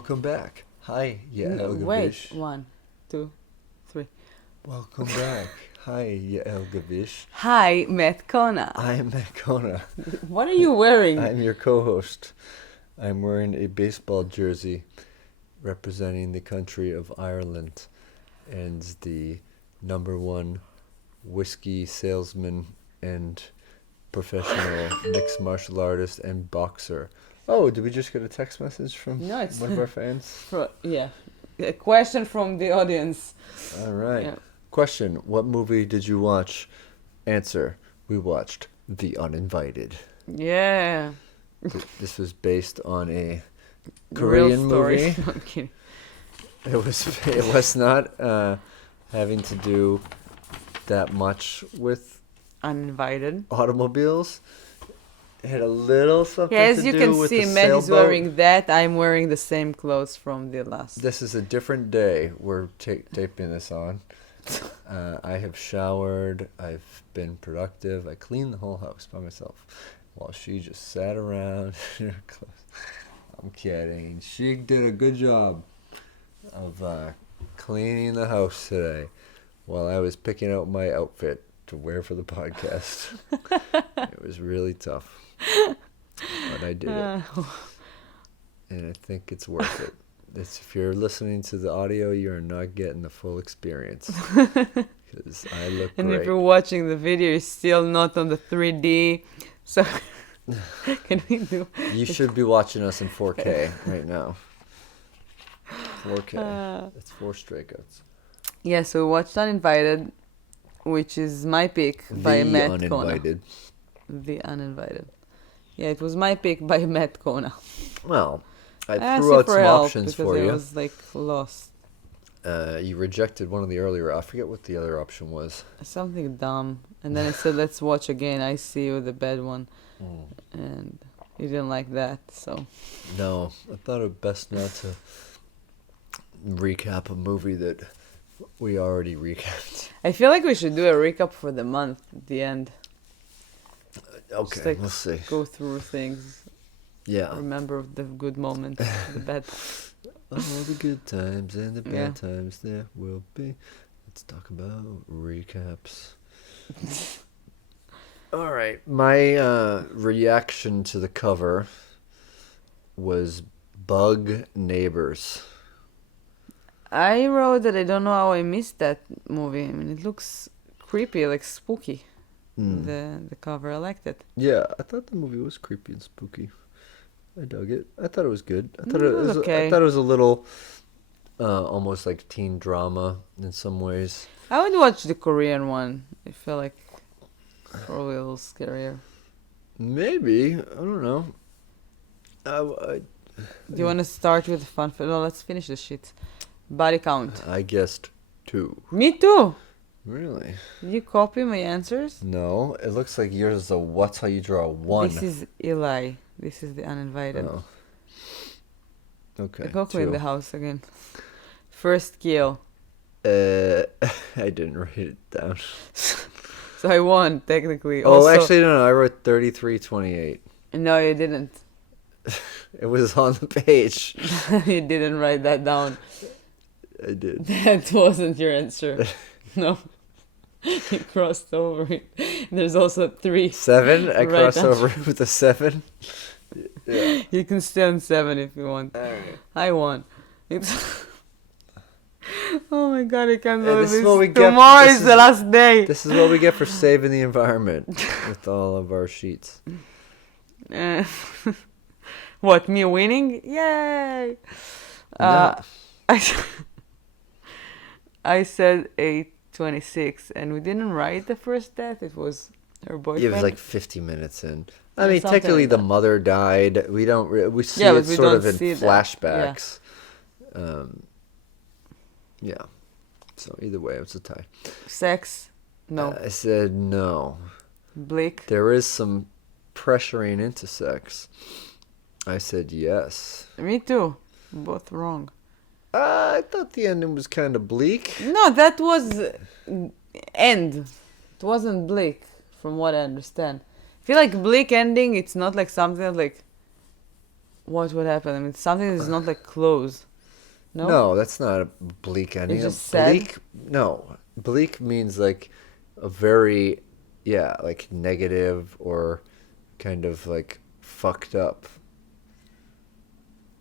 Welcome back. Hi, Yael Wait, Gavish. 1, 2, 3. Welcome back. Hi, Yael Gavish. Hi, Matt Kona. I am Matt Kona. What are you wearing? I'm your co-host. I'm wearing a baseball jersey representing the country of Ireland and the number one whiskey salesman and professional mixed martial artist and boxer. Oh, did we just get a text message from No, it's one of our fans? yeah, a question from the audience. All right. Yeah. Question: what movie did you watch? Answer: we watched The Uninvited. Yeah. This was based on a Real Korean story. movie. No, I'm kidding. It was not having to do that much with Uninvited. automobiles. It had a little something Yeah, as to you do can with see, the Matt is sailboat. wearing that. I'm wearing the same clothes from the last. This is a different day. We're taping this on. I have showered. I've been productive. I cleaned the whole house by myself while she just sat around in her clothes. I'm kidding. She did a good job of cleaning the house today while I was picking out my outfit to wear for the podcast. It was really tough. But I did it. And I think it's worth it. If you're listening to the audio, you're not getting the full experience. Because I look And great. if you're watching the video, it's still not on the 3D. So, can we do... You should be watching us in 4K right now. 4K. That's 4 strikeouts. Yeah, so we watched Uninvited, which is my pick by Matt Kona. Uninvited. The Uninvited. Yeah, it was my pick by Matt Kona. Well, I asked threw you out for some help options because for I you. was like lost. You rejected one of the earlier. I forget what the other option was. Something dumb. And then I said, let's watch again. I See You, the bad one. And you didn't like that, so. No, I thought it best not to recap a movie that we already recapped. I feel like we should do a recap for the month at the end. Okay, Just, like, we'll see. Go through things. Yeah. Remember the good moments, the bad. All the good times and the bad Yeah. times there will be. Let's talk about recaps. All right. My reaction to the cover was Bug Neighbors. I wrote that I don't know how I missed that movie. I mean, it looks creepy, like spooky. The cover, I liked it. Yeah, I thought the movie was creepy and spooky. I dug it. I thought it was good. I thought It was okay. I thought it was a little almost like teen drama in some ways. I would watch the Korean one. I feel like probably a little scarier. Maybe. I don't know. Do you want to start with the fun? No, let's finish the shit. Body count. I guessed 2. Me too. Really? Did you copy my answers? No, it looks like yours is a what's how you draw a 1. This is Eli. This is the Uninvited. Oh. Okay. Go 2. in the house again. First kill. I didn't write it down. So I won, technically. Oh, Also, actually, no, I wrote 33-28. no, you didn't. It was on the page. You didn't write that down. I did. That wasn't your answer. No. You crossed over it. There's also 3. 7? I Right crossed answer. over with a 7. Yeah. You can stay on 7 if you want. Alright. I won. It's oh my god, I can't Yeah, believe this is this. what we get- Tomorrow this is is- the last day. This is what we get for saving the environment with all of our sheets. Uh, what, me winning? Yay! No. I said 8:26, and we didn't write the first death. It was her boyfriend. It was like 50 minutes in. I Yeah, mean, something technically like the that. mother died. We don't. We see Yeah, it but we sort of don't in see that. flashbacks. Yeah. So either way, it's a tie. Sex? No. I said no. Bleak? There is some pressuring into sex. I said yes. Me too. Both wrong. I thought the ending was kind of bleak. No, that was end. It wasn't bleak, from what I understand. I feel like bleak ending, it's not like something like what would happen? I mean, something that is not like close. No? No, that's not a bleak ending. It's just sad? Bleak, no. Bleak means like a very, yeah, like negative or kind of like fucked up.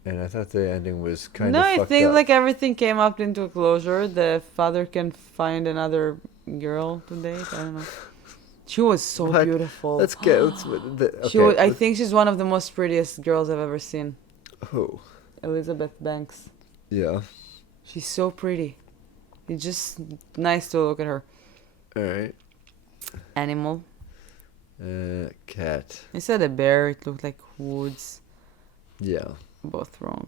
And I thought the ending was kind No, of I fucked think up. like everything came up into a closure. The father can find another girl to date. I don't know. She was so What? beautiful. Let's get. Okay. She was, I think she's one of the most prettiest girls I've ever seen. Who? Elizabeth Banks. Yeah. She's so pretty. It's just nice to look at her. All right. Animal. Cat. I said a bear. It looked like woods. Yeah. Both wrong.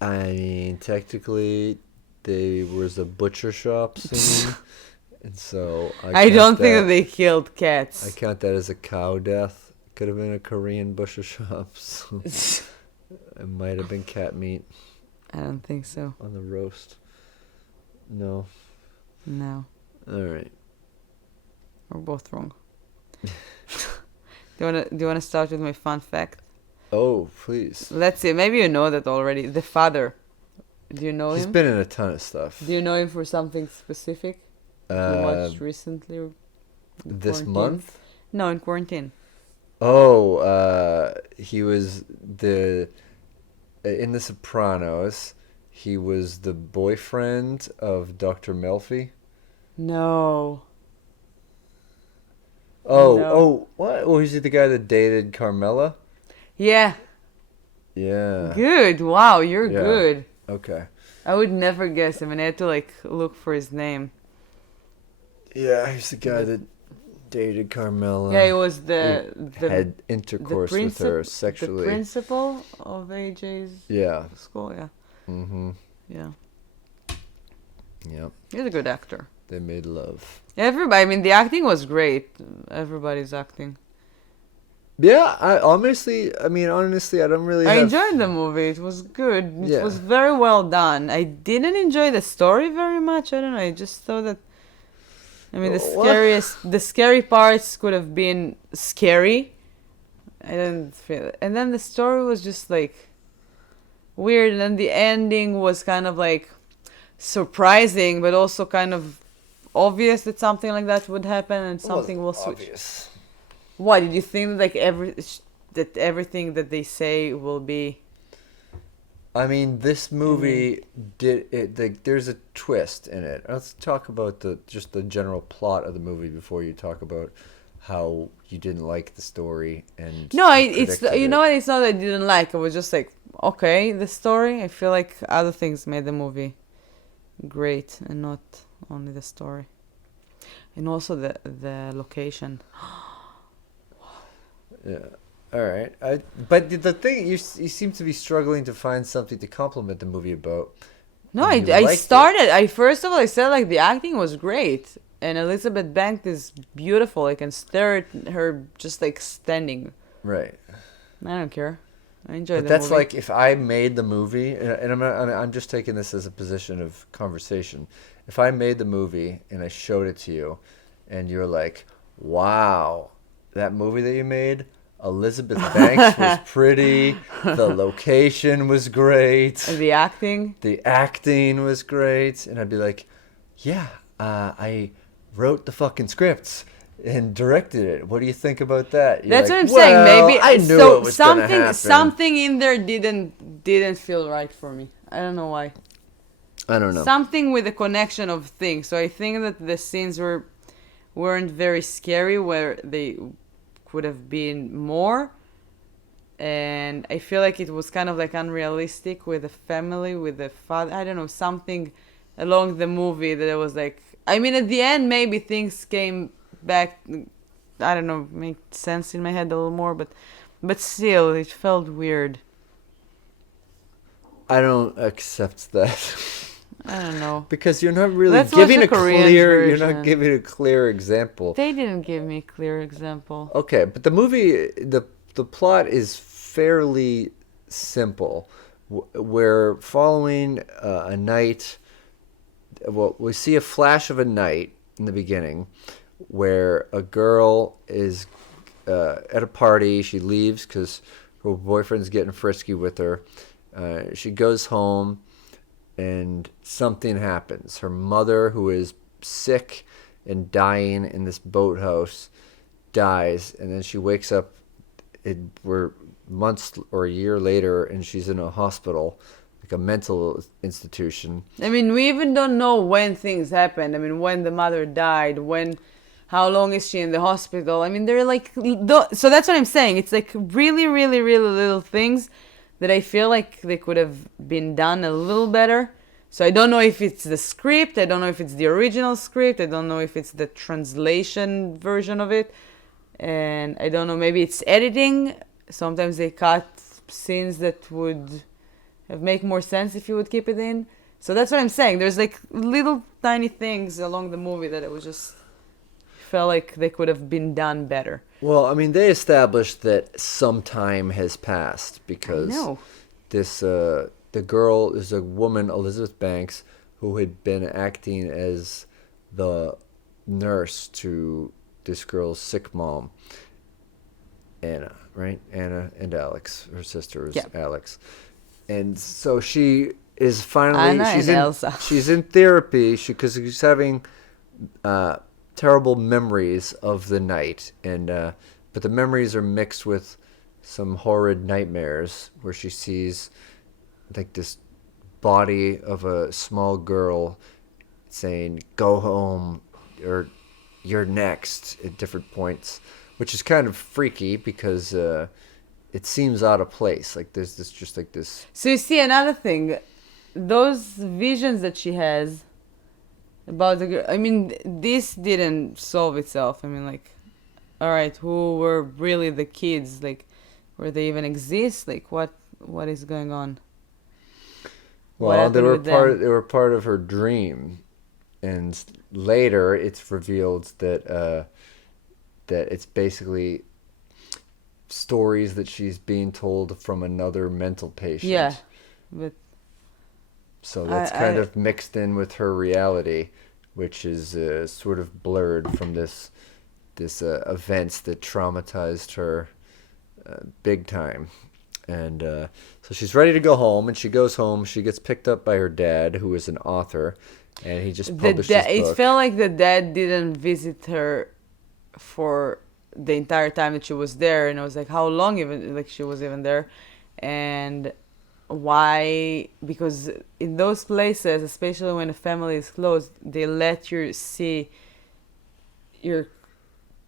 I mean, technically, there was a butcher shop scene, and so I don't think that they killed cats. I count that as a cow death. Could have been a Korean butcher shop. So it might have been cat meat I don't think so. on the roast. No. No. All right. We're both wrong. Do you wanna start with my fun fact? Oh, please. Let's see. Maybe you know that already. The father. Do you know He's him? been in a ton of stuff. Do you know him for something specific that you watched recently? This quarantine? month? No, in quarantine. Oh, he was in The Sopranos. He was the boyfriend of Dr. Melfi. No. Oh, what? Oh, he's the guy that dated Carmela? Yeah. Yeah. Good. Wow, you're Yeah. good. Okay. I would never guess him, and I had to like look for his name. Yeah, he's the guy that dated Carmela. Yeah, he was the had intercourse with her sexually. The principal of AJ's Yeah. school. Yeah. Mm-hmm. Yeah. Yep. He's a good actor. They made love. Everybody. I mean, the acting was great. Everybody's acting. Yeah, honestly, I don't really I have... enjoyed the movie. It was good. It Yeah. was very well done. I didn't enjoy the story very much. I don't know. I just thought that. I mean, the scary parts could have been scary. I didn't feel it. And then the story was just like weird. And then the ending was kind of like surprising, but also kind of obvious that something like that would happen and something will switch. Obvious. Why did you think like that everything that they say will be? I mean, this movie there's a twist in it. Let's talk about just the general plot of the movie before you talk about how you didn't like the story and No, you it's predicted you it. know what? It's not that I didn't like. I was just like, okay, the story. I feel like other things made the movie great, and not only the story, and also the location. Yeah. All right. But the thing you seem to be struggling to find something to compliment the movie about. No, and you I liked started. I first of all I said like the acting was great, and Elizabeth Banks is beautiful. I can stare at her just like standing. Right. I don't care. I enjoyed But the that's movie. like if I made the movie, and I'm just taking this as a position of conversation. If I made the movie and I showed it to you, and you're like, "Wow, that movie that you made, Elizabeth Banks was pretty. The location was great. And the acting. The acting was great," and I'd be like, "Yeah, I wrote the fucking scripts." And directed it. What do you think about that? You're That's like, what I'm saying. "Well, Maybe I knew so it was gonna happen." something in there didn't feel right for me. I don't know why. I don't know. Something with the connection of things. So I think that the scenes weren't very scary where they could have been more. And I feel like it was kind of like unrealistic with the family, with the father. I don't know, something along the movie that it was like. I mean, at the end, maybe things came back. I don't know, make sense in my head a little more, but still, it felt weird. I don't accept that. I don't know. Because you're not really Let's watch giving the a Korean clear. You're not version. giving a clear example. They didn't give me a clear example. Okay, but the movie, the plot is fairly simple. We're following a night. Well, we see a flash of a night in the beginning, where a girl is at a party. She leaves because her boyfriend's getting frisky with her. She goes home, and something happens. Her mother, who is sick and dying in this boathouse, dies, and then she wakes up. We're months or a year later, and she's in a hospital, like a mental institution. I mean, we even don't know when things happened. I mean, when the mother died, how long is she in the hospital? I mean, they're like, so that's what I'm saying. It's like really, really, really little things that I feel like they could have been done a little better. So I don't know if it's the script. I don't know if it's the original script. I don't know if it's the translation version of it. And I don't know, maybe it's editing. Sometimes they cut scenes that would have make more sense if you would keep it in. So that's what I'm saying. There's like little tiny things along the movie that it was just felt like they could have been done better. Well, I mean, they established that some time has passed because the girl is a woman, Elizabeth Banks, who had been acting as the nurse to this girl's sick mom, Anna, right? Anna and Alex, her sister is Alex. And so she is finally she's in therapy because she's having terrible memories of the night, and but the memories are mixed with some horrid nightmares where she sees like this body of a small girl saying "Go home" or "You're next" at different points, which is kind of freaky because it seems out of place. Like there's this just like this. So you see another thing, those visions that she has about the girl. I mean, this didn't solve itself. I mean, like, all right, who were really the kids? Like, where they even exist? Like, what is going on? Well, they were part of her dream, and later it's revealed that that it's basically stories that she's being told from another mental patient. Yeah, but so that's kind of mixed in with her reality, which is sort of blurred from this events that traumatized her big time. And so she's ready to go home, and she goes home. She gets picked up by her dad, who is an author, and he just published his book. It felt like the dad didn't visit her for the entire time that she was there, and I was like, how long even like she was even there, and why? Because in those places, especially when a family is close, they let you see your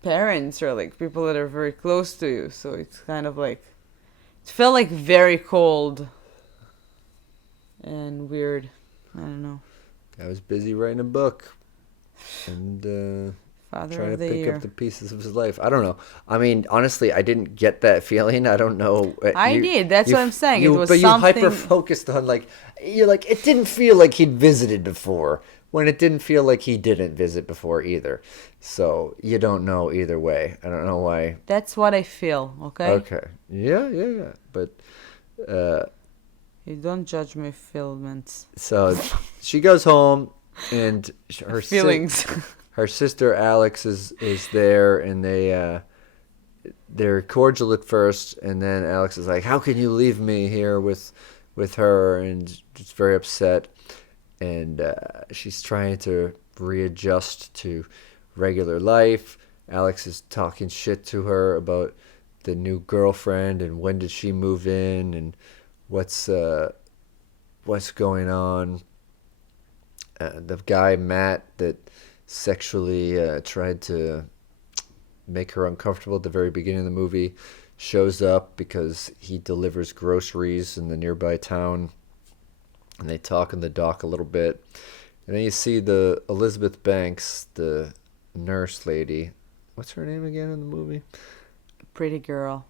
parents or like people that are very close to you. So it's kind of like it felt like very cold and weird. I don't know. I was busy writing a book and trying to pick up the pieces of his life. I don't know. I mean, honestly, I didn't get that feeling. I don't know. I did. That's what I'm saying. It was but something... you hyper-focused on, like, you're like, it didn't feel like he'd visited before, when it didn't feel like he didn't visit before either. So you don't know either way. I don't know why. That's what I feel, okay? Okay. Yeah. But... you don't judge my feelings. So she goes home, and her feelings. Her sister Alex is there, and they're cordial at first, and then Alex is like, "How can you leave me here with her?" And just very upset, and she's trying to readjust to regular life. Alex is talking shit to her about the new girlfriend and when did she move in and what's going on. The guy Matt that sexually tried to make her uncomfortable at the very beginning of the movie shows up because he delivers groceries in the nearby town, and they talk in the dock a little bit, and then you see the Elizabeth Banks, the nurse lady. What's her name again in the movie? Pretty girl,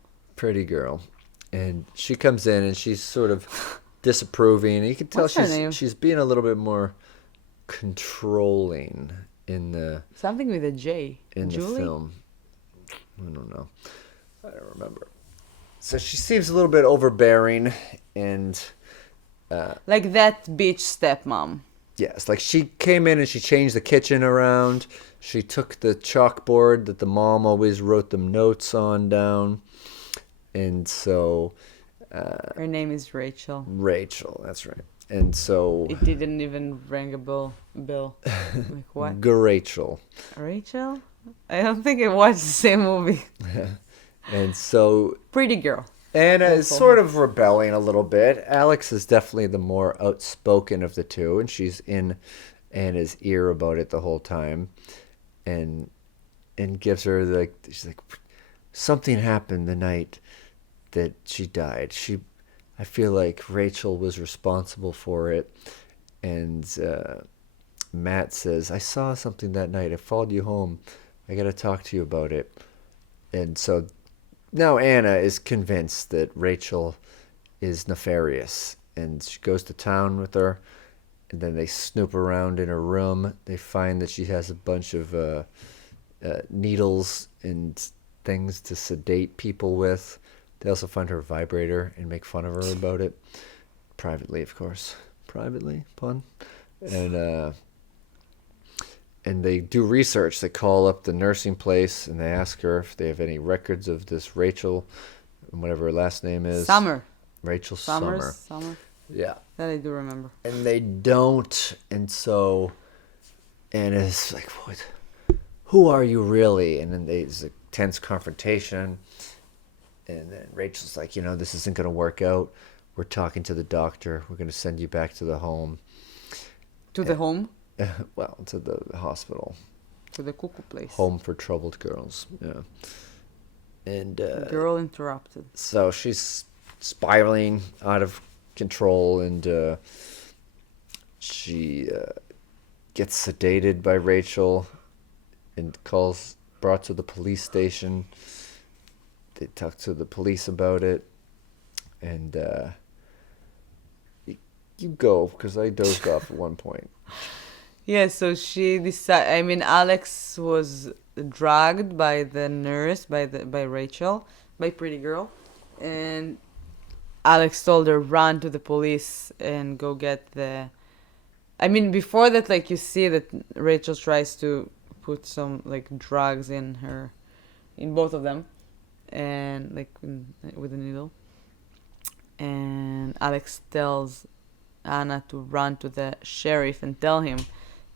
and she comes in and she's sort of disapproving, and you can tell she's being a little bit more controlling in the something with a J in Julie? The film. I don't know. I don't remember. So she seems a little bit overbearing and like that bitch stepmom. Yes, like she came in and she changed the kitchen around. She took the chalkboard that the mom always wrote them notes on down, And so Her name is Rachel. Rachel, that's right. And so It didn't even ring a bell. Like what? Rachel. Rachel? I don't think I watched the same movie. And so Pretty girl. Anna We'll is call sort her. of rebelling a little bit. Alex is definitely the more outspoken of the two, and she's in Anna's ear about it the whole time, and gives her she's like, something happened the night that she died. I feel like Rachel was responsible for it, and Matt says, I saw something that night. I followed you home. I got to talk to you about it. And so now Anna is convinced that Rachel is nefarious, and she goes to town with her, and then they snoop around in her room. They find that she has a bunch of needles and things to sedate people with. They also find her vibrator and make fun of her about it. Privately, of course. Privately, pun. And they do research. They call up the nursing place and they ask her if they have any records of this Rachel, whatever her last name is. Summer. Rachel Summer. Yeah. That I do remember. And they don't. And so Anna's like, what? Who are you really? And then there's a tense confrontation. And then Rachel's like, this isn't going to work out. We're talking to the doctor. We're going to send you back to the home. To the home? Well, to the hospital. To the cuckoo place. Home for troubled girls. Yeah. And Girl interrupted. so she's spiraling out of control, and she gets sedated by Rachel and brought to the police station. They talk to the police about it, and you go, because I dozed off at one point. Yeah, so she decided. I mean, Alex was dragged by the nurse, by Rachel, by Pretty Girl, and Alex told her run to the police and go get the. I mean, before that, like you see that Rachel tries to put some drugs in both of them, and with a needle. And Alex tells Anna to run to the sheriff and tell him.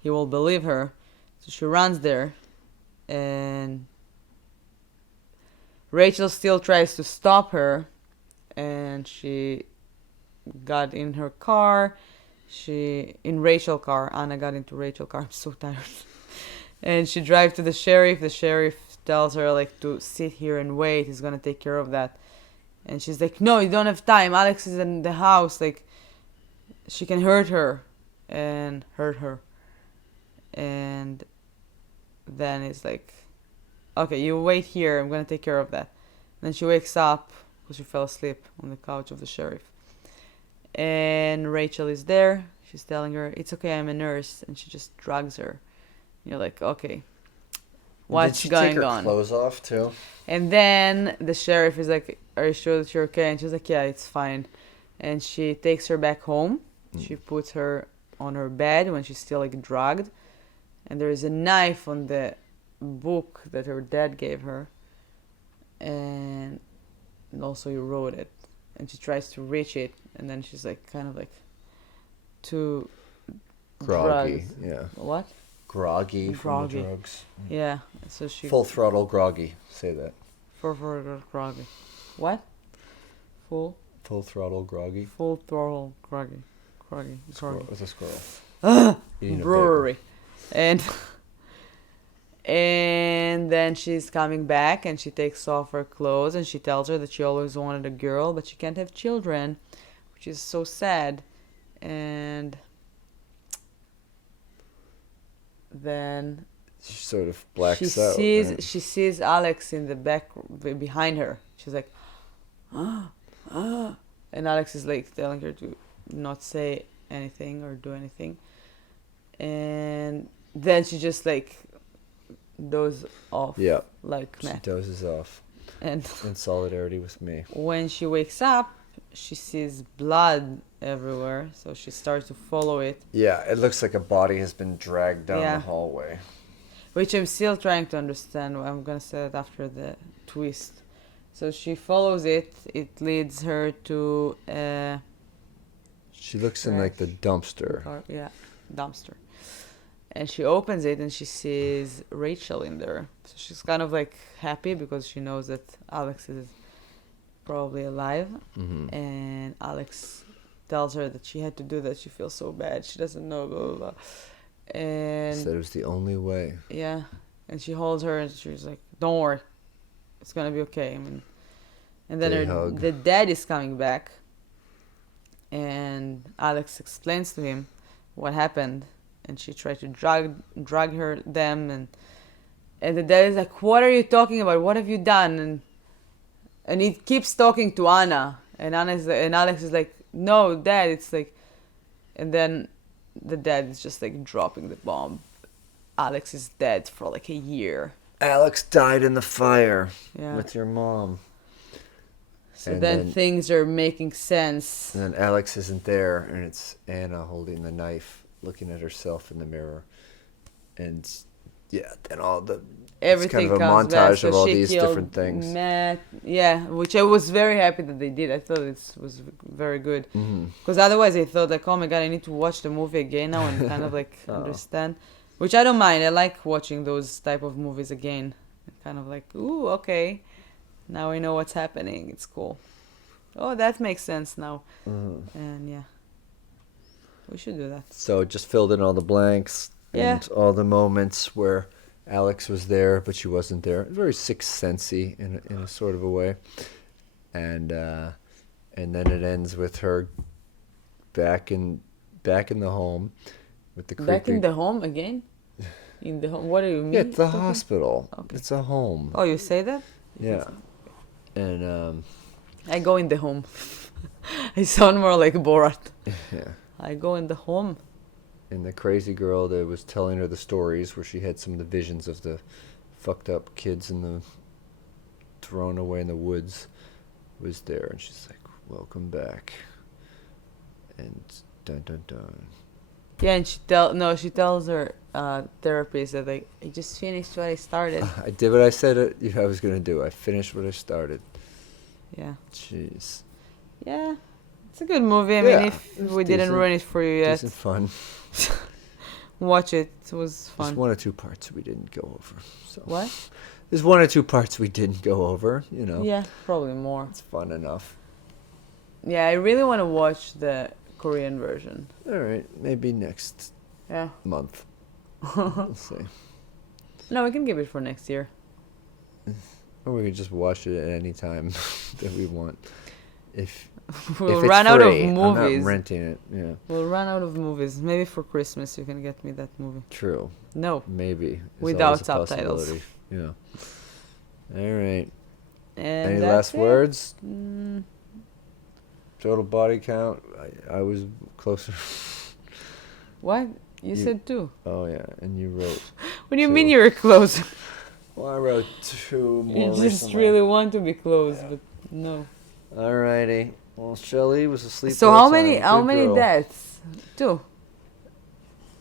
He will believe her. So she runs there, and Rachel still tries to stop her, and she got in her car. In Rachel's car. Anna got into Rachel's car. I'm so tired. And she drives to the sheriff. The sheriff tells her to sit here and wait. He's gonna take care of that. And she's like, no, you don't have time. Alex is in the house. She can hurt her. And hurt her. And then it's like, okay, you wait here. I'm going to take care of that. And then she wakes up because she fell asleep on the couch of the sheriff. And Rachel is there. She's telling her, it's okay, I'm a nurse. And she just drugs her. You're like, okay, what's going on? Did she take her clothes off too? And then the sheriff is like, are you sure that you're okay? And she's like, yeah, it's fine. And she takes her back home. She puts her on her bed when she's still drugged. And there is a knife on the book that her dad gave her. And also he wrote it. And she tries to reach it. And then she's too groggy. drugs. Yeah. What? Groggy from the drugs. Yeah. So she full throttle groggy. Say that. Full groggy. What? Full throttle groggy. Full throttle groggy. What's a squirrel? Brewery. And then she's coming back and she takes off her clothes and she tells her that she always wanted a girl but she can't have children, which is so sad. And then she sort of blacks out. She sees Alex in the back behind her. She's like, and Alex is telling her to not say anything or do anything. And then she just dozes off. Yeah. She dozes off. And in solidarity with me. When she wakes up, she sees blood everywhere, so she starts to follow it. Yeah, it looks like a body has been dragged down the hallway. Which I'm still trying to understand. I'm gonna say that after the twist. So she follows it. It leads her to She looks in like the dumpster. yeah, dumpster. And she opens it and she sees Rachel in there. So she's kind of like happy because she knows that Alex is probably alive. Mm-hmm. And Alex tells her that she had to do that. She feels so bad. She doesn't know, blah, blah, blah. And Said it was the only way. yeah. And she holds her and she's like, don't worry. It's going to be okay. I mean, and then the dad is coming back. And Alex explains to him what happened. And she tried to drag them. And the dad is like, what are you talking about? What have you done? And he keeps talking to Anna. And Alex is like, no, Dad, it's like... And then the dad is just like dropping the bomb. Alex is dead for like a year. Alex died in the fire Yeah. with your mom. So then things are making sense. And then Alex isn't there, and it's Anna holding the knife, looking at herself in the mirror. And yeah, then Everything it's kind of a comes montage back. So of all she these killed different things. Matt, yeah, which I was very happy that they did. I thought it was very good. Mm-hmm. Because otherwise I thought like, oh my god, I need to watch the movie again now and kind of like Oh. understand. Which I don't mind. I like watching those type of movies again. Kind of like, ooh, okay. Now I know what's happening. It's cool. Oh, that makes sense now. Mm-hmm. And yeah. We should do that. So it just filled in all the blanks and all the moments where Alex was there, but she wasn't there. Very Sixth Sense-y in a sort of a way. And then it ends with her back in the home with the creepy... Back in the home again? In the home? What do you mean? Yeah, it's the talking? hospital. Okay. It's a home. Oh, you say that? Yeah. And I go in the home. I sound more like Borat. yeah. I go in the home. And the crazy girl that was telling her the stories where she had some of the visions of the fucked up kids thrown away in the woods was there, and she's like, welcome back. And dun dun dun. Yeah, and she tells her therapist that like, I just finished what I started. I did what I said I was going to do. I finished what I started. Yeah. Jeez. Yeah. It's a good movie. I mean, if we didn't decent, ruin it for you yet, decent fun. watch it. It was fun. There's one or two parts we didn't go over. So. What? There's one or two parts we didn't go over, you know. Yeah, probably more. It's fun enough. Yeah, I really want to watch the Korean version. All right, maybe next month. We'll see. No, we can give it for next year. Or we could just watch it at any time that we want. If We'll it's run out of free, movies. I'm not renting it. Yeah. We'll run out of movies. Maybe for Christmas you can get me that movie. True. No. Maybe. Without always a subtitles. possibility. Yeah. All right. And Any that's last it. words? Mm, Total body count. I was closer. what? You said 2. Oh yeah, and you wrote. What do you 2. mean you're close? Well, I wrote 2 more. You just recently. really want to be close, but no. Alrighty. Well, Shelly was asleep. So all how the many time. how Good many girl. deaths? 2.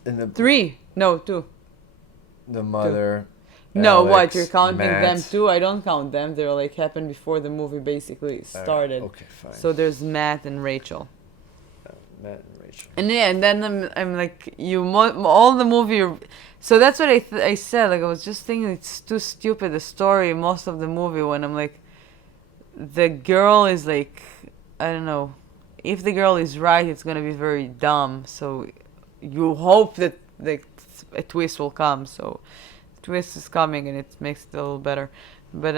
And 3. No, 2. the mother. No, what? Alex, You're counting Matt. them too? I don't count them. They're like happened before the movie basically started. Okay, fine. So there's Matt and Rachel. Matt and Rachel. And yeah, and then I'm like, all the movie. So that's what I said. Like I was just thinking, it's too stupid the story. Most of the movie when I'm like, the girl is like, I don't know. If the girl is right, it's gonna be very dumb. So you hope that a twist will come. So the twist is coming, and it makes it a little better. But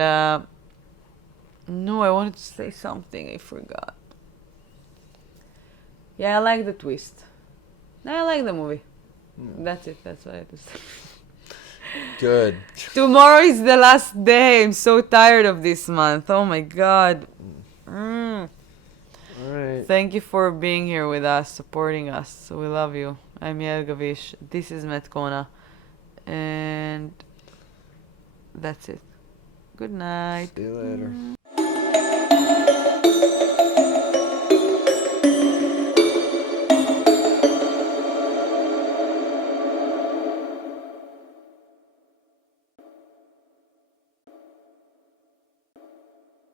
no, I wanted to say something. I forgot. Yeah, I like the twist. I like the movie. That's it. That's what I have to say. Good. Tomorrow is the last day. I'm so tired of this month. Oh my god. All right. Thank you for being here with us, supporting us. We love you. I'm Yael Gavish. This is Kona. And that's it. Good night. See you later.